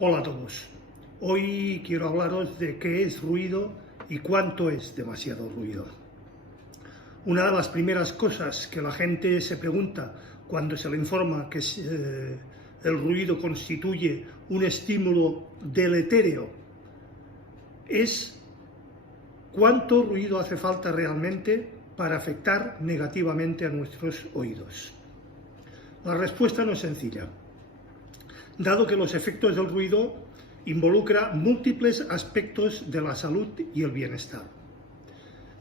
Hola a todos. Hoy quiero hablaros de qué es ruido y cuánto es demasiado ruido. Una de las primeras cosas que la gente se pregunta cuando se le informa que el ruido constituye un estímulo deletérea es cuánto ruido hace falta realmente para afectar negativamente a nuestros oídos. La respuesta no es sencilla, dado que los efectos del ruido involucran múltiples aspectos de la salud y el bienestar.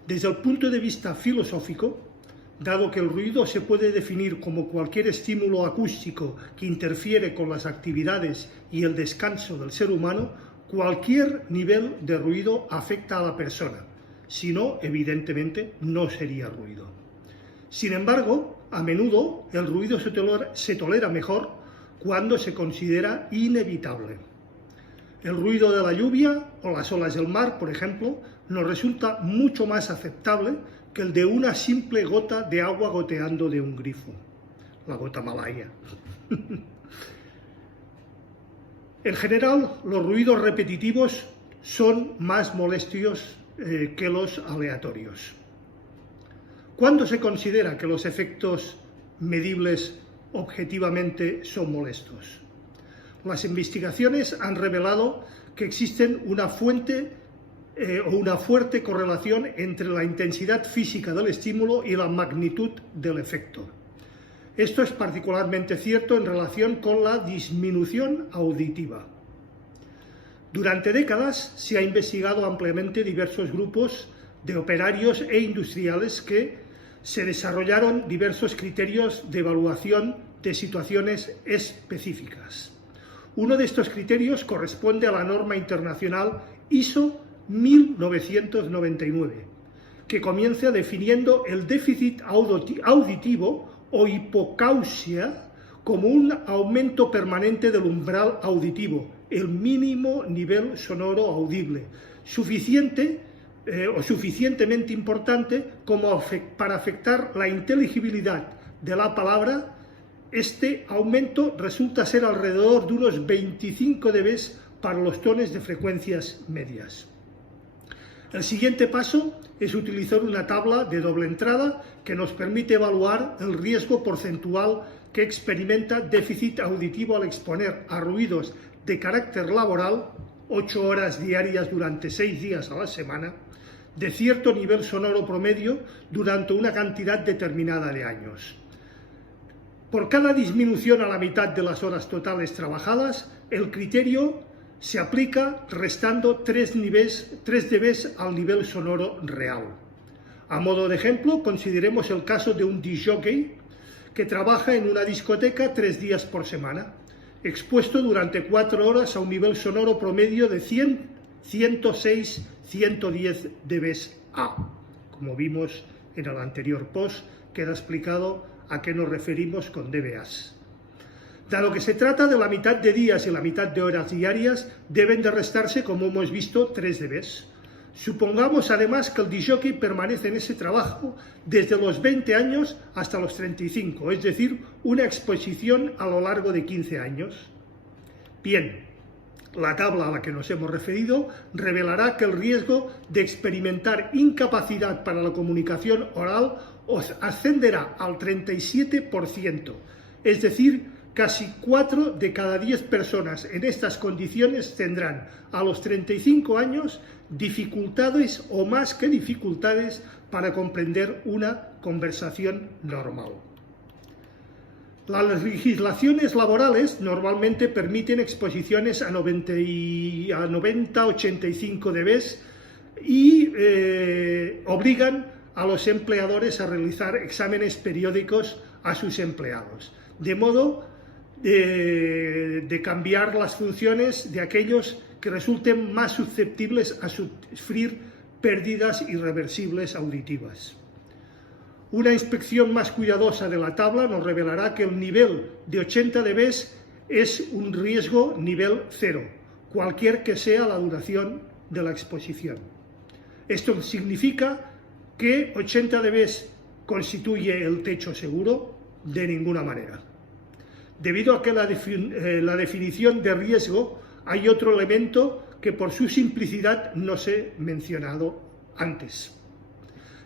Desde el punto de vista filosófico, dado que el ruido se puede definir como cualquier estímulo acústico que interfiere con las actividades y el descanso del ser humano, cualquier nivel de ruido afecta a la persona, si no, evidentemente, no sería ruido. Sin embargo, a menudo el ruido se tolera mejor cuando se considera inevitable. El ruido de la lluvia o las olas del mar, por ejemplo, nos resulta mucho más aceptable que el de una simple gota de agua goteando de un grifo, la gota malaya. En general, los ruidos repetitivos son más molestos que los aleatorios. ¿Cuándo se considera que los efectos medibles objetivamente son molestos? Las investigaciones han revelado que existe una fuerte correlación entre la intensidad física del estímulo y la magnitud del efecto. Esto es particularmente cierto en relación con la disminución auditiva. Durante décadas se ha investigado ampliamente diversos grupos de operarios e industriales que se desarrollaron diversos criterios de evaluación de situaciones específicas. Uno de estos criterios corresponde a la norma internacional ISO 1999, que comienza definiendo el déficit auditivo o hipocausia como un aumento permanente del umbral auditivo, el mínimo nivel sonoro audible, suficientemente importante como para afectar la inteligibilidad de la palabra. Este aumento resulta ser alrededor de unos 25 dB para los tonos de frecuencias medias. El siguiente paso es utilizar una tabla de doble entrada que nos permite evaluar el riesgo porcentual que experimenta déficit auditivo al exponer a ruidos de carácter laboral 8 horas diarias durante 6 días a la semana, de cierto nivel sonoro promedio durante una cantidad determinada de años. Por cada disminución a la mitad de las horas totales trabajadas, el criterio se aplica restando 3 dB al nivel sonoro real. A modo de ejemplo, consideremos el caso de un disc-jockey que trabaja en una discoteca 3 días por semana, expuesto durante 4 horas a un nivel sonoro promedio de 100, 106, 110 dB A. Como vimos en el anterior post, queda explicado a qué nos referimos con dBAs. Dado que se trata de la mitad de días y la mitad de horas diarias, deben de restarse, como hemos visto, 3 dB. Supongamos además que el disc-jockey permanece en ese trabajo desde los 20 años hasta los 35, es decir, una exposición a lo largo de 15 años. Bien, la tabla a la que nos hemos referido revelará que el riesgo de experimentar incapacidad para la comunicación oral ascenderá al 37%, es decir, casi 4 de cada 10 personas en estas condiciones tendrán a los 35 años dificultades o más que dificultades para comprender una conversación normal. Las legislaciones laborales normalmente permiten exposiciones a 90-85 dB y obligan a los empleadores a realizar exámenes periódicos a sus empleados, de modo de cambiar las funciones de aquellos que resulten más susceptibles a sufrir pérdidas irreversibles auditivas. Una inspección más cuidadosa de la tabla nos revelará que el nivel de 80 dB es un riesgo nivel 0, cualquier que sea la duración de la exposición. Esto significa que 80 dB constituye el techo seguro, de ninguna manera. Debido a que la definición de riesgo hay otro elemento que por su simplicidad no se he mencionado antes.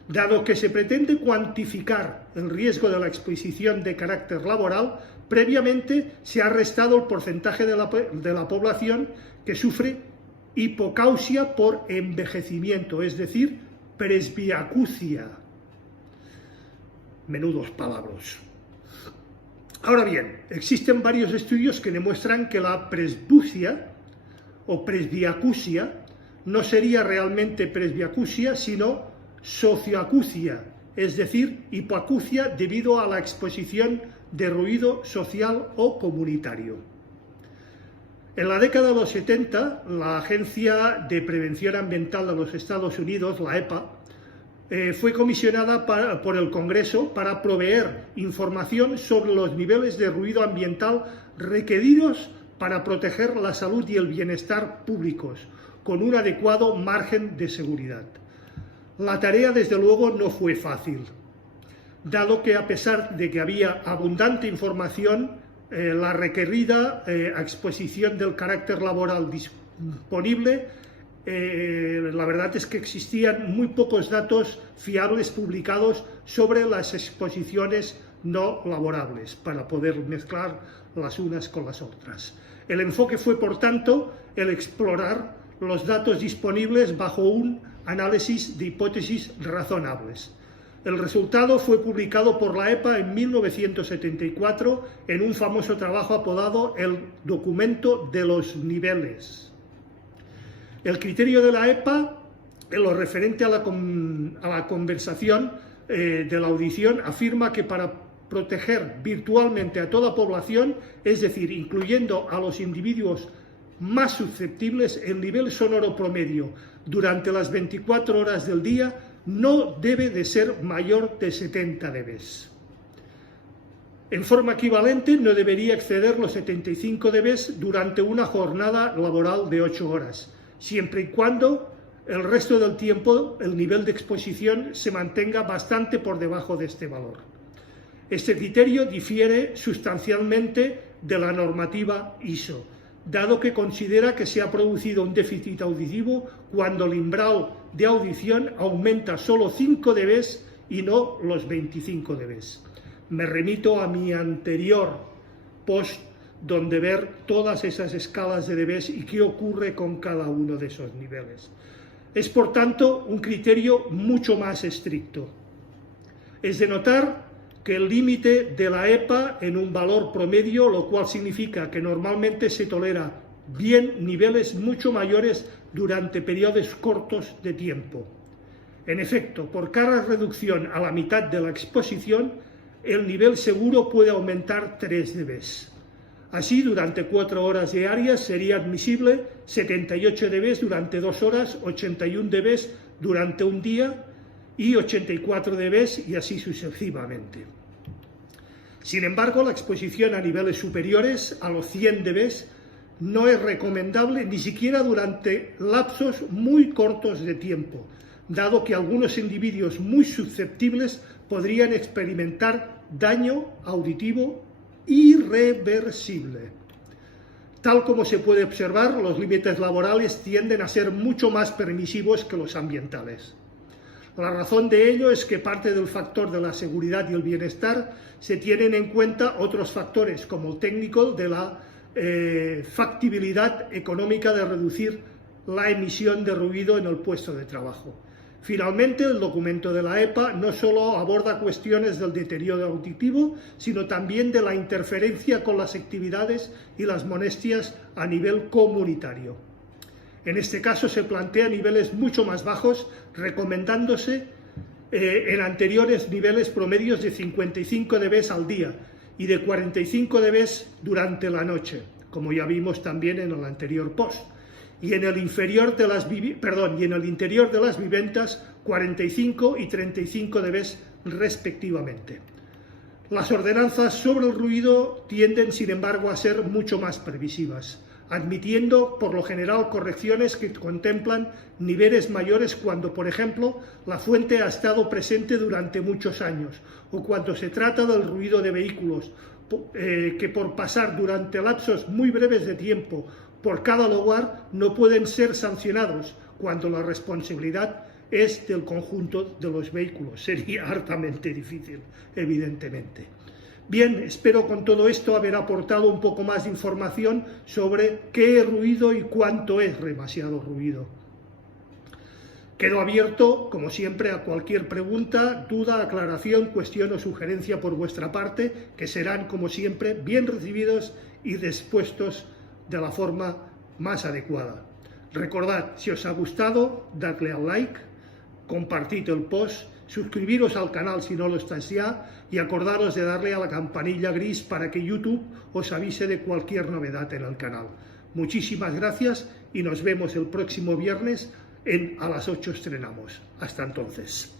Dado que se pretende cuantificar el riesgo de la exposición de carácter laboral, previamente se ha restado el porcentaje de la población que sufre hipocausia por envejecimiento, es decir, presbiacusia. Menudos palabras. Ahora bien, existen varios estudios que demuestran que la presbucia o presbiacusia no sería realmente presbiacusia, sino socioacusia, es decir, hipoacusia debido a la exposición de ruido social o comunitario. En la década de los 70, la Agencia de Prevención Ambiental de los Estados Unidos, la EPA, fue comisionada por el Congreso para proveer información sobre los niveles de ruido ambiental requeridos para proteger la salud y el bienestar públicos, con un adecuado margen de seguridad. La tarea, desde luego, no fue fácil, dado que a pesar de que había abundante información, la requerida exposición del carácter laboral disponible, la verdad es que existían muy pocos datos fiables publicados sobre las exposiciones no laborables para poder mezclar las unas con las otras. El enfoque fue, por tanto, el explorar los datos disponibles bajo un análisis de hipótesis razonables. El resultado fue publicado por la EPA en 1974 en un famoso trabajo apodado el Documento de los Niveles. El criterio de la EPA, en lo referente a la conversación de la audición, afirma que para proteger virtualmente a toda población, es decir, incluyendo a los individuos más susceptibles, el nivel sonoro promedio durante las 24 horas del día no debe de ser mayor de 70 dB. En forma equivalente, no debería exceder los 75 dB durante una jornada laboral de 8 horas, siempre y cuando el resto del tiempo el nivel de exposición se mantenga bastante por debajo de este valor. Este criterio difiere sustancialmente de la normativa ISO, dado que considera que se ha producido un déficit auditivo cuando el umbral de audición aumenta solo 5 dB y no los 25 dB. Me remito a mi anterior post donde ver todas esas escalas de dB y qué ocurre con cada uno de esos niveles. Es, por tanto, un criterio mucho más estricto. Es de notar que el límite de la EPA en un valor promedio, lo cual significa que normalmente se tolera bien niveles mucho mayores durante periodos cortos de tiempo. En efecto, por cada reducción a la mitad de la exposición, el nivel seguro puede aumentar 3 dB. Así, durante 4 horas diarias sería admisible 78 dB durante 2 horas, 81 dB durante un día y 84 dB y así sucesivamente. Sin embargo, la exposición a niveles superiores a los 100 dB no es recomendable ni siquiera durante lapsos muy cortos de tiempo, dado que algunos individuos muy susceptibles podrían experimentar daño auditivo irreversible. Tal como se puede observar, los límites laborales tienden a ser mucho más permisivos que los ambientales. La razón de ello es que parte del factor de la seguridad y el bienestar se tienen en cuenta otros factores como el técnico de la factibilidad económica de reducir la emisión de ruido en el puesto de trabajo. Finalmente, el documento de la EPA no solo aborda cuestiones del deterioro auditivo, sino también de la interferencia con las actividades y las molestias a nivel comunitario. En este caso se plantea niveles mucho más bajos, recomendándose en anteriores niveles promedios de 55 dB al día y de 45 dB durante la noche, como ya vimos también en el anterior post. Y en el interior de las viviendas 45 y 35 dB respectivamente. Las ordenanzas sobre el ruido tienden, sin embargo, a ser mucho más permisivas, admitiendo por lo general correcciones que contemplan niveles mayores cuando, por ejemplo, la fuente ha estado presente durante muchos años o cuando se trata del ruido de vehículos que por pasar durante lapsos muy breves de tiempo por cada lugar no pueden ser sancionados cuando la responsabilidad es del conjunto de los vehículos. Sería hartamente difícil, evidentemente. Bien, espero con todo esto haber aportado un poco más de información sobre qué es ruido y cuánto es demasiado ruido. Quedo abierto, como siempre, a cualquier pregunta, duda, aclaración, cuestión o sugerencia por vuestra parte, que serán, como siempre, bien recibidos y dispuestos de la forma más adecuada. Recordad, si os ha gustado, dadle al like, compartid el post, suscribiros al canal si no lo estáis ya y acordaros de darle a la campanilla gris para que YouTube os avise de cualquier novedad en el canal. Muchísimas gracias y nos vemos el próximo viernes a las 8 estrenamos. Hasta entonces.